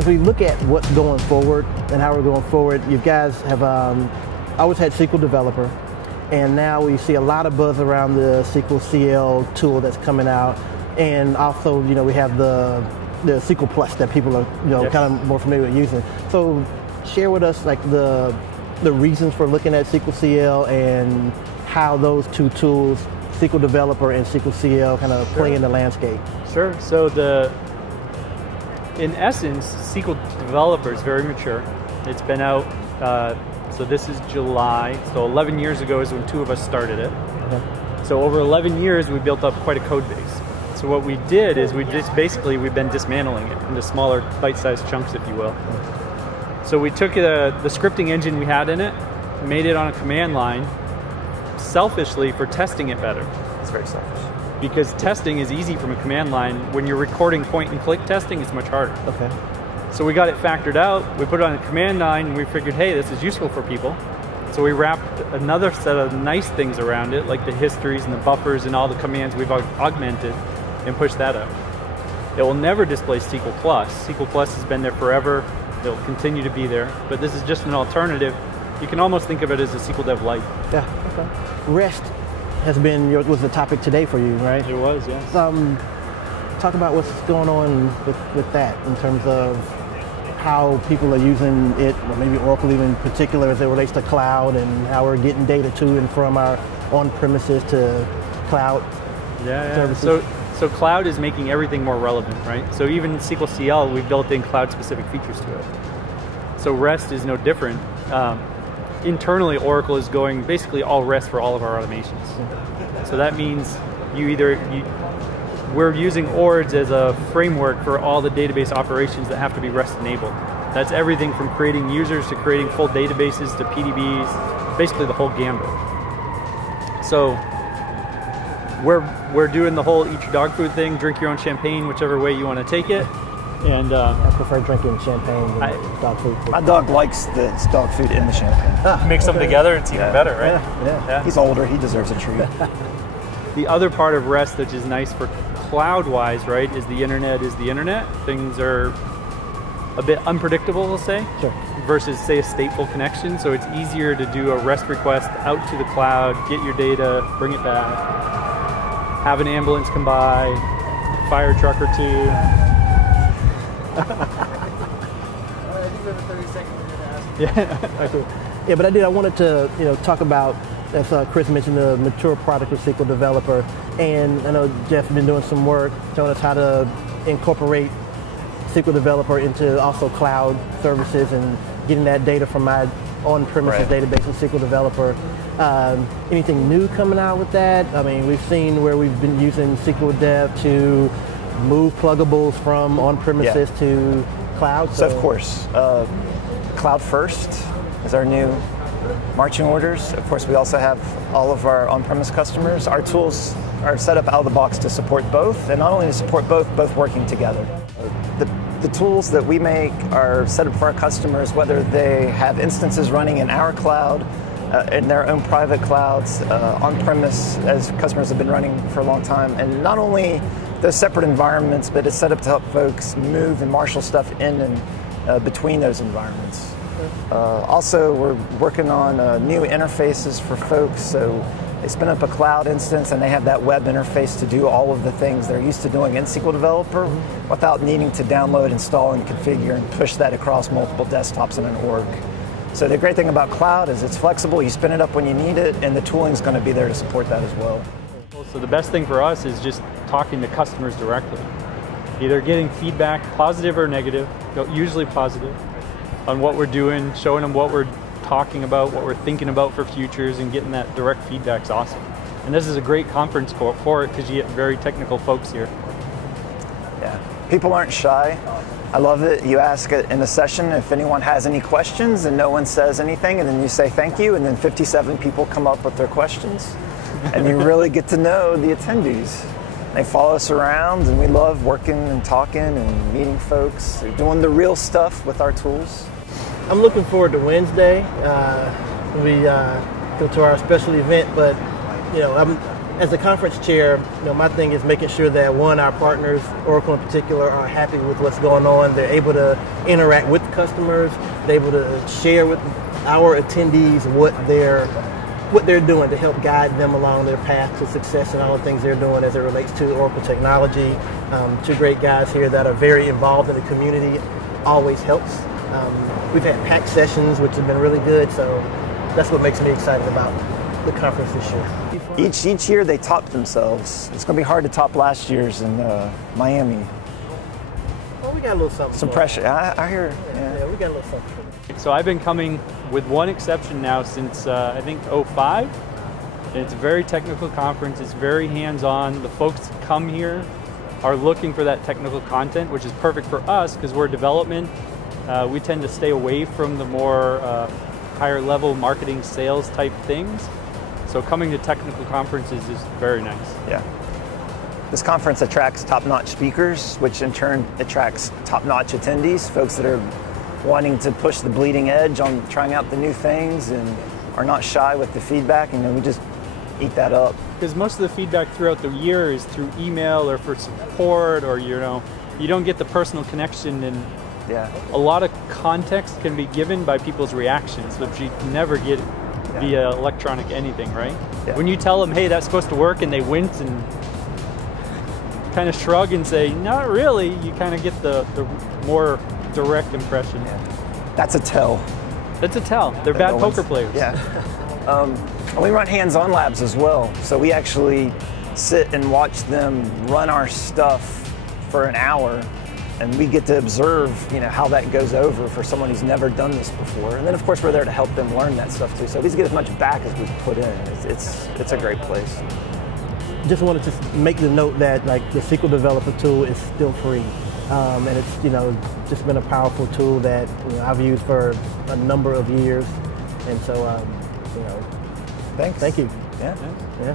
as we look at what's going forward and how we're going forward, you guys have always had SQL Developer, and now we see a lot of buzz around the SQL CL tool that's coming out, and also, you know, we have the SQL Plus that people are, you know, kind of more familiar with using. So share with us like the reasons for looking at SQL CL and how those two tools, SQL Developer and SQL CL, kind of play in the landscape. Sure. So in essence, SQL Developer is very mature. It's been out, so this is July, so 11 years ago is when two of us started it. Okay. So over 11 years, we built up quite a code base. So what we did is we've been dismantling it into smaller bite-sized chunks, if you will. So we took the scripting engine we had in it, made it on a command line, selfishly for testing it better. It's very selfish. Because testing is easy from a command line. When you're recording point and click testing, it's much harder. Okay. So we got it factored out, we put it on a command line, and we figured, hey, this is useful for people. So we wrapped another set of nice things around it, like the histories and the buffers and all the commands we've augmented, and pushed that out. It will never displace SQL Plus. SQL Plus has been there forever. It'll continue to be there, but this is just an alternative. You can almost think of it as a SQL Dev Lite. Yeah, okay. REST was the topic today for you, right? It was, yes. Talk about what's going on with that in terms of how people are using it, or maybe Oracle even in particular as it relates to cloud, and how we're getting data to and from our on-premises to cloud services. So cloud is making everything more relevant, right? So even SQL CL, we've built in cloud-specific features to it. So REST is no different. Internally, Oracle is going basically all REST for all of our automations. So that means we're using ORDS as a framework for all the database operations that have to be REST enabled. That's everything from creating users to creating full databases to PDBs, basically the whole gambit. So we're doing the whole eat your dog food thing, drink your own champagne, whichever way you want to take it. And I prefer drinking champagne than dog food. My dog likes the dog food in the champagne. Mix them together, it's even better, right? Yeah. He's older, he deserves a treat. The other part of REST, which is nice for cloud-wise, right, is the internet is the internet. Things are a bit unpredictable, we'll say, versus, say, a stateful connection. So it's easier to do a REST request out to the cloud, get your data, bring it back, have an ambulance come by, fire truck or two. Yeah, but I wanted to, you know, talk about, as Kris mentioned, the mature product of SQL Developer, and I know Jeff's been doing some work showing us how to incorporate SQL Developer into also cloud services and getting that data from my on-premises database in SQL Developer. Anything new coming out with that? I mean, we've seen where we've been using SQL Dev to move pluggables from on-premises to cloud. So of course, cloud first is our new marching orders. Of course, we also have all of our on-premise customers. Our tools are set up out of the box to support both, and not only to support both working together. The tools that we make are set up for our customers, whether they have instances running in our cloud, in their own private clouds, on-premise, as customers have been running for a long time. And not only those separate environments, but it's set up to help folks move and marshal stuff in and between those environments. Also, we're working on new interfaces for folks, so they spin up a cloud instance and they have that web interface to do all of the things they're used to doing in SQL Developer without needing to download, install, and configure and push that across multiple desktops in an org. So the great thing about cloud is it's flexible, you spin it up when you need it, and the tooling's going to be there to support that as well. So the best thing for us is just talking to customers directly. Either getting feedback, positive or negative, usually positive, on what we're doing, showing them what we're talking about, what we're thinking about for futures, and getting that direct feedback is awesome. And this is a great conference for it because you get very technical folks here. Yeah, people aren't shy. I love it. You ask it in a session if anyone has any questions and no one says anything, and then you say thank you, and then 57 people come up with their questions. And you really get to know the attendees. They follow us around, and we love working and talking and meeting folks, doing the real stuff with our tools. I'm looking forward to Wednesday. We go to our special event, but you know, as the conference chair, my thing is making sure that our partners, Oracle in particular, are happy with what's going on. They're able to interact with customers. They're able to share with our attendees what they're doing to help guide them along their path to success and all the things they're doing as it relates to Oracle technology. Two great guys here that are very involved in the community. Always helps. We've had packed sessions, which have been really good. So that's what makes me excited about the conference this year. Each year they top themselves. It's going to be hard to top last year's in Miami. Well, we got a little something. Some pressure. I hear. Yeah, we got a little something. So I've been coming with one exception now since I think 05. And it's a very technical conference. It's very hands-on. The folks that come here are looking for that technical content, which is perfect for us because we're development. We tend to stay away from the more higher level marketing sales type things. So coming to technical conferences is very nice. Yeah. This conference attracts top-notch speakers, which in turn attracts top-notch attendees, folks that are wanting to push the bleeding edge on trying out the new things and are not shy with the feedback. We just eat that up. Because most of the feedback throughout the year is through email or for support, or you don't get the personal connection, and a lot of context can be given by people's reactions, which you never get via electronic anything, right? Yeah. When you tell them, hey, that's supposed to work, and they wince and kind of shrug and say, not really, you kind of get the more direct impression. Yeah. That's a tell. That's a tell. They're bad poker players. Yeah. And we run hands-on labs as well. So we actually sit and watch them run our stuff for an hour, and we get to observe, how that goes over for someone who's never done this before. And then, of course, we're there to help them learn that stuff too. So we get as much back as we put in. It's a great place. Just wanted to make the note that the SQL Developer tool is still free, and it's just been a powerful tool that I've used for a number of years, and so thanks. Thank you. Yeah. Yeah.